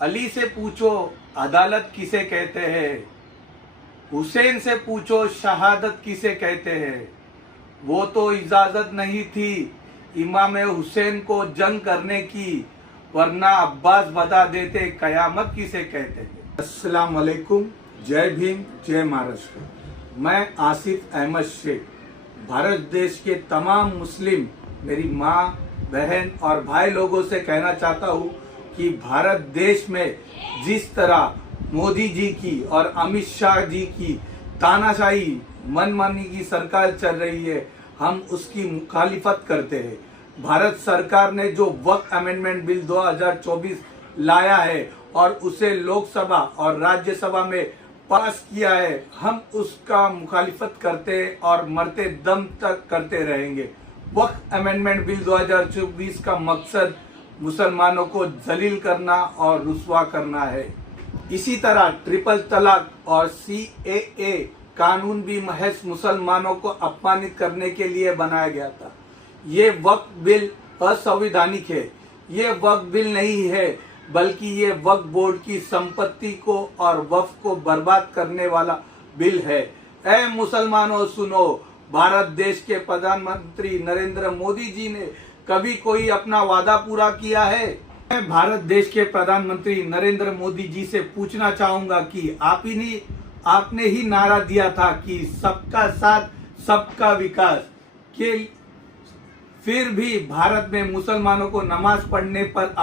अली से पूछो अदालत किसे कहते हैं, हुसैन से पूछो शहादत किसे कहते हैं। वो तो इजाजत नहीं थी इमाम हुसैन को जंग करने की, वरना अब्बास बता देते कयामत किसे कहते हैं। अस्सलाम वालेकुम, जय भीम, जय महाराष्ट्र। मैं आसिफ अहमद शेख भारत देश के तमाम मुस्लिम मेरी माँ, बहन और भाई लोगों से कहना चाहता हूँ कि भारत देश में जिस तरह मोदी जी की और अमित शाह जी की तानाशाही मनमानी की सरकार चल रही है, हम उसकी मुखालिफत करते हैं। भारत सरकार ने जो वक्फ अमेंडमेंट बिल 2024 लाया है और उसे लोकसभा और राज्यसभा में पास किया है, हम उसका मुखालिफत करते और मरते दम तक करते रहेंगे। वक्फ अमेंडमेंट बिल 2024 का मकसद मुसलमानों को जलील करना और रुस्वा करना है। इसी तरह ट्रिपल तलाक और CAA कानून भी महज मुसलमानों को अपमानित करने के लिए बनाया गया था। ये वक्फ बिल असंवैधानिक है। ये वक्फ बिल नहीं है, बल्कि ये वक्फ बोर्ड की संपत्ति को और वक्फ को बर्बाद करने वाला बिल है। ऐ मुसलमानों सुनो, भारत देश के प्रधानमंत्री नरेंद्र मोदी जी ने कभी कोई अपना वादा पूरा किया है? मैं भारत देश के प्रधानमंत्री नरेंद्र मोदी जी से पूछना चाहूंगा कि आपने ही नारा दिया था कि सबका साथ सबका विकास के, फिर भी भारत में मुसलमानों को नमाज पढ़ने पर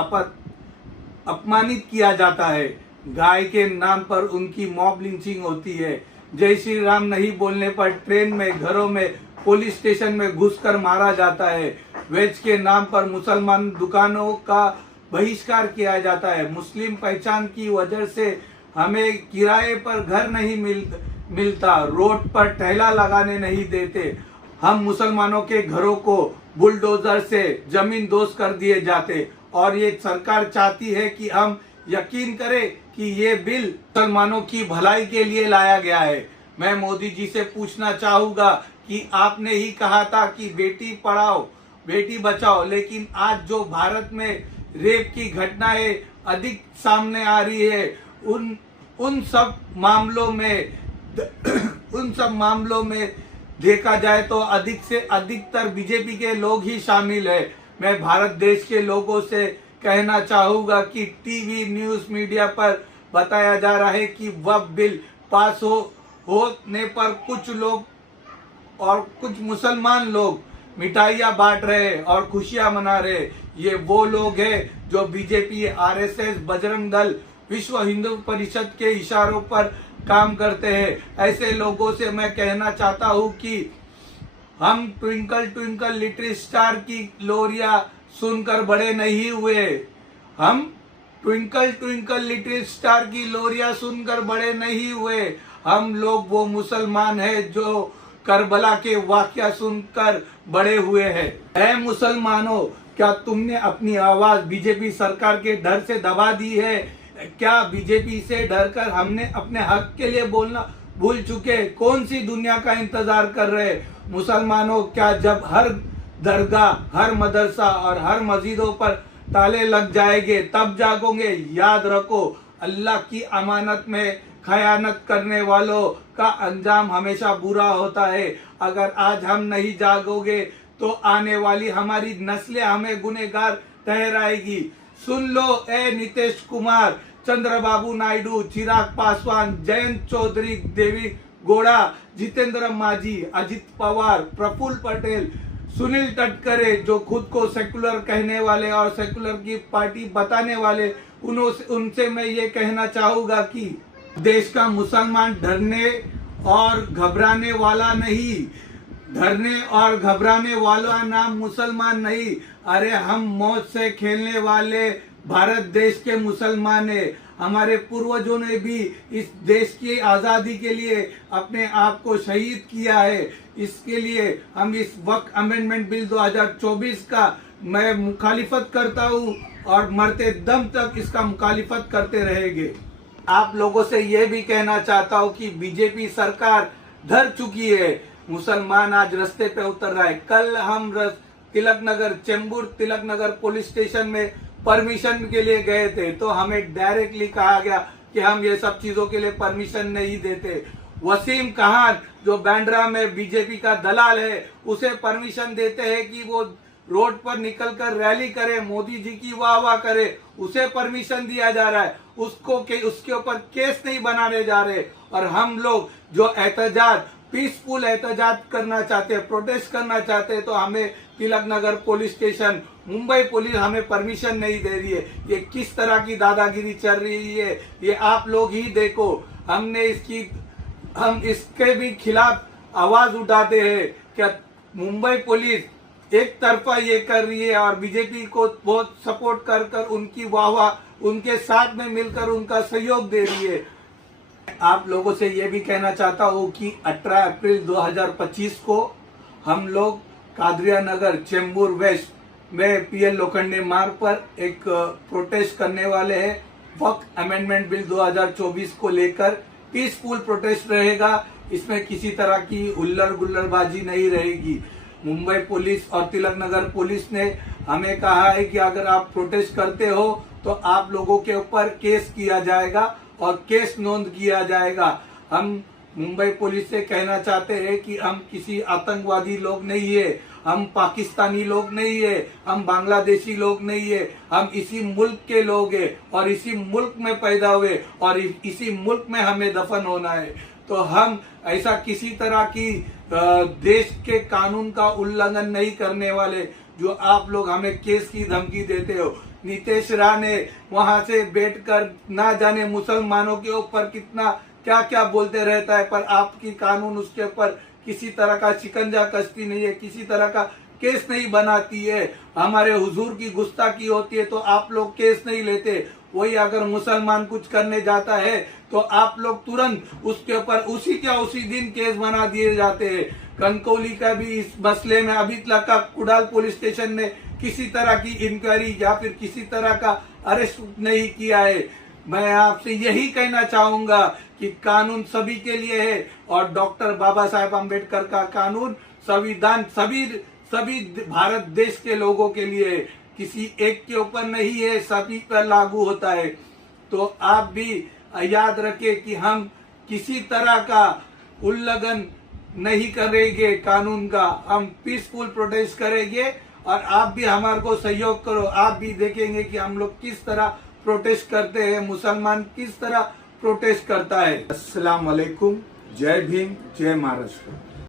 अपमानित किया जाता है। गाय के नाम पर उनकी मॉब लिंचिंग होती है। जय श्री राम नहीं बोलने पर ट्रेन में, घरों में, पुलिस स्टेशन में घुसकर मारा जाता है। वेज के नाम पर मुसलमान दुकानों का बहिष्कार किया जाता है। मुस्लिम पहचान की वजह से हमें किराए पर घर नहीं मिलता, रोड पर ठेला लगाने नहीं देते। हम मुसलमानों के घरों को बुलडोजर से जमीन दोस्त कर दिए जाते और ये सरकार चाहती है कि हम यकीन करें कि ये बिल मुसलमानों की भलाई के लिए लाया गया है। मैं मोदी जी से पूछना चाहूंगा कि आपने ही कहा था कि बेटी पढ़ाओ बेटी बचाओ, लेकिन आज जो भारत में रेप की घटनाएं अधिक सामने आ रही है, उन सब मामलों में देखा जाए तो अधिक से अधिकतर बीजेपी के लोग ही शामिल है। मैं भारत देश के लोगों से कहना चाहूंगा कि टीवी न्यूज मीडिया पर बताया जा रहा है कि वक्फ बिल पास होने पर कुछ लोग और कुछ मुसलमान लोग मिठाइयाँ बांट रहे और खुशियां मना रहे। ये वो लोग हैं जो बीजेपी, RSS, बजरंग दल, विश्व हिंदू परिषद के इशारों पर काम करते हैं। ऐसे लोगों से मैं कहना चाहता हूँ कि हम ट्विंकल ट्विंकल लिटिल स्टार की लोरिया सुनकर बड़े नहीं हुए। हम ट्विंकल ट्विंकल लिटिल स्टार की लोरिया सुनकर बड़े नहीं हुए। हम लोग वो मुसलमान हैं जो करबला के वाकया सुनकर बड़े हुए हैं। ऐ मुसलमानों, क्या तुमने अपनी आवाज बीजेपी सरकार के डर से दबा दी है? क्या बीजेपी से डरकर हमने अपने हक के लिए बोलना भूल चुके? कौन सी दुनिया का इंतजार कर रहे मुसलमानों? क्या जब हर दरगाह, हर मदरसा और हर मस्जिदों पर ताले लग जाएंगे तब जागोगे? याद रखो, अल्लाह की अमानत में खयानत करने वालों का अंजाम हमेशा बुरा होता है। अगर आज हम नहीं जागोगे तो आने वाली हमारी नस्लें हमें गुनहगार ठहराएगी। सुन लो ए नीतीश कुमार, चंद्रबाबू नायडू, चिराग पासवान, जयंत चौधरी, देवी गौड़ा, जितेंद्र माझी, अजित पवार, प्रफुल्ल पटेल, सुनील तटकरे, जो खुद को सेकुलर कहने वाले और सेकुलर की पार्टी बताने वाले, उनसे मैं ये कहना चाहूंगा कि देश का मुसलमान डरने और घबराने वाला नहीं, डरने और घबराने वाला नाम मुसलमान नहीं। अरे हम मौत से खेलने वाले भारत देश के मुसलमान हैं। हमारे पूर्वजों ने भी इस देश की आजादी के लिए अपने आप को शहीद किया है। इसके लिए हम इस वक्फ अमेंडमेंट बिल 2024 का मैं मुखालिफत करता हूँ और मरते दम तक इसका मुखालिफत करते रहेंगे। आप लोगों से यह भी कहना चाहता हूँ कि बीजेपी सरकार डर चुकी है। मुसलमान आज रास्ते पे उतर रहा है। कल हम तिलक नगर, चेंबूर तिलक नगर पुलिस स्टेशन में परमिशन के लिए गए थे, तो हमें डायरेक्टली कहा गया कि हम ये सब चीजों के लिए परमिशन नहीं देते। वसीम खान जो बांद्रा में बीजेपी का दलाल है, उसे परमिशन देते हैं कि वो रोड पर निकलकर रैली करे, मोदी जी की वाह वाह करे, उसे परमिशन दिया जा रहा है। उसके ऊपर केस नहीं बनाने जा रहे। और हम लोग जो एहतजाज, पीसफुल एहतजाज करना चाहते हैं, प्रोटेस्ट करना चाहते हैं, तो हमें Tilak Nagar police station, Mumbai police हमें परमिशन नहीं दे रही है। ये किस तरह की दादागिरी चल रही है, ये आप लोग ही देखो। हम इसके भी खिलाफ आवाज उठाते हैं। क्या मुंबई पुलिस एक तरफा ये कर रही है और बीजेपी को बहुत सपोर्ट कर उनकी वाह उनके साथ में मिलकर उनका सहयोग दे रही है। आप लोगों से ये भी कहना चाहता हूँ कि 18 अप्रैल 2025 को हम लोग कादरिया नगर चेंबूर वेस्ट में पीएल लोखंडे मार्ग पर एक प्रोटेस्ट करने वाले हैं। वक्त अमेंडमेंट बिल 2024 को लेकर पीसफुल प्रोटेस्ट रहेगा। इसमें किसी तरह की उल्लड़ गुल्लड़बाजी नहीं रहेगी। मुंबई पुलिस और तिलक नगर पुलिस ने हमें कहा है कि अगर आप प्रोटेस्ट करते हो तो आप लोगों के ऊपर केस किया जाएगा और केस नोंद किया जाएगा। हम मुंबई पुलिस से कहना चाहते हैं कि हम किसी आतंकवादी लोग नहीं है, हम पाकिस्तानी लोग नहीं है, हम बांग्लादेशी लोग नहीं है, हम इसी मुल्क के लोग हैं और इसी मुल्क में पैदा हुए और इसी मुल्क में हमें दफन होना है। तो हम ऐसा किसी तरह की देश के कानून का उल्लंघन नहीं करने वाले। जो आप लोग हमें केस की धमकी देते हो, नीतीश राय ने वहां से बैठकर ना जाने मुसलमानों के ऊपर कितना क्या क्या बोलते रहता है, पर आपकी कानून उसके ऊपर किसी तरह का शिकंजा कसती नहीं है, किसी तरह का केस नहीं बनाती है। हमारे हुजूर की गुस्ताखी होती है तो आप लोग केस नहीं लेते। वही अगर मुसलमान कुछ करने जाता है तो आप लोग तुरंत उसके ऊपर उसी दिन केस बना दिए जाते हैं। कनकौली का भी इस मसले में अभी तक का कुडाल पुलिस स्टेशन ने किसी तरह की इंक्वायरी या फिर किसी तरह का अरेस्ट नहीं किया है। मैं आपसे यही कहना चाहूंगा कि कानून सभी के लिए है और डॉक्टर बाबा साहेब अम्बेडकर का कानून संविधान सभी भारत देश के लोगों के लिए है, किसी एक के ऊपर नहीं है, सभी पर लागू होता है। तो आप भी याद रखें कि हम किसी तरह का उल्लंघन नहीं करेंगे कानून का। हम पीसफुल प्रोटेस्ट करेंगे और आप भी हमारे को सहयोग करो। आप भी देखेंगे कि हम लोग किस तरह प्रोटेस्ट करते हैं, मुसलमान किस तरह प्रोटेस्ट करता है। अस्सलाम वालेकुम, जय भीम, जय महाराष्ट्र।